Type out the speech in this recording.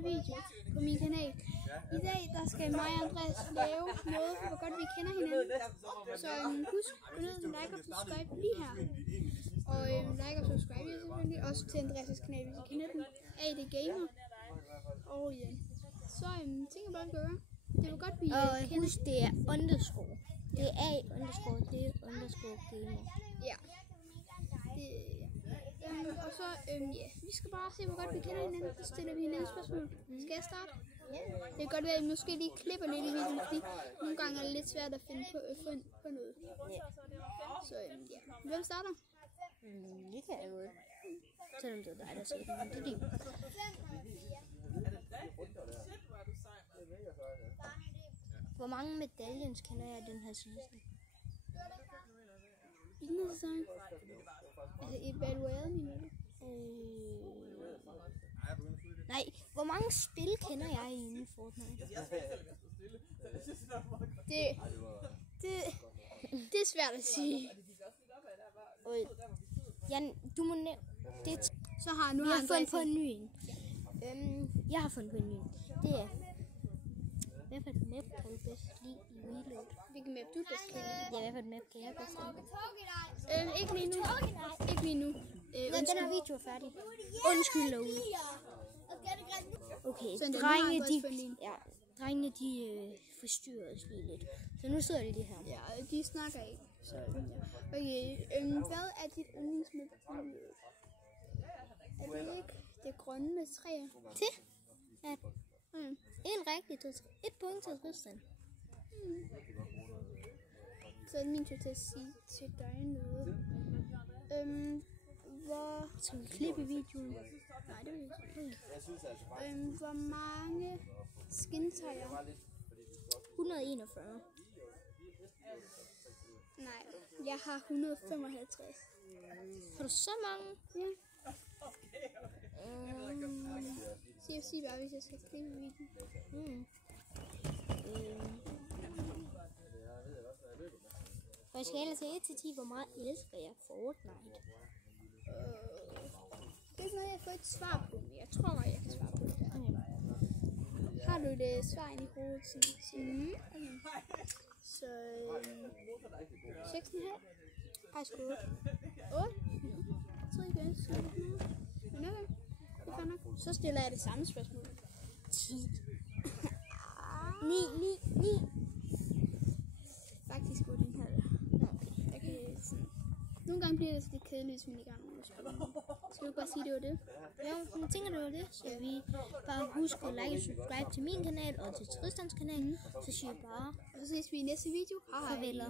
Video på min kanal. I dag der skal mig og Andreas lave noget, hvor godt vi kender hinanden. Så husk, gå ned og like og subscribe lige her. Og like og subscribe selvfølgelig også til Andreas' kanal, hvis I kender den. AD Gamer. Og ja, så tænker jeg bare at gøre. Det var godt vi kender. Husk, det er underscore. Det er A_underscore gamer. Ja. Og så, ja, vi skal bare se, hvor godt vi kender hinanden. Så stiller vi hinanden spørgsmål. Skal jeg starte? Ja. Det kan godt være, at I måske lige klipper lidt i videoen, fordi nogle gange er det lidt svært at finde på noget. Ja. Så ja, hvem starter? Det kan jeg godt. Selvom det er dig, der siger det, men det er din. Hvor mange medaljer kender jeg den her season? I den her sæson? Altså evalueret minutter? Nej, hvor mange spil kender jeg inden Fortnite? Det er svært at sige. Jan, du må nævne det. Så har nu jeg har fundet på en ny en. Jeg har fundet på en ny en. Det er hvad for et map kan du bedst lide i Reload? Hvilken map du bedst kan lide? Ja, hvad for et map kan jeg bedst lide? Ikke lige nu. Ikke lige nu. Når den her video er færdig. Undskyld Lowe. Okay, så drengene de forstyrrer os lige lidt. Så nu sidder de lige her. Ja, de snakker ikke. Så, ja. Okay, hvad er dit yndlingsmap? Er det ikke det grønne med træer? Til? Ja. En rigtig til 1 point til Tristan. Så er det min tur til at sige til dig noget. Hvor... Skal vi klippe videoen? Nej, det vil jeg ikke. Hvor mange skins har jeg? 141. Nej, jeg har 155. Har du så mange? Ja. Sig bare, hvis jeg skal klippe videoen. Og jeg skal ellers til 1 til 10, hvor meget elsker jeg Fortnite? Det er noget, jeg får et svar på, men jeg tror godt, jeg kan svare på det der. Okay. Har du det svar ind i hovedet? Okay. Så 6,5. Ej, sgu 8. 8? 3 igen. Men okay. Det er nok. Så stiller jeg det samme spørgsmål. 10. 9. Faktisk 8,5. Okay. Jeg kan sådan... Nogle gange bliver det lidt kedeligt, hvis man ikke har nogen spørgsmål. Skal du bare sige, det var det? Ja, jeg tænker, det var det. Så vi bare husk at like og subscribe til min kanal og til Tristans kanal. Så siger jeg bare... Og så ses vi i næste video. Farvel.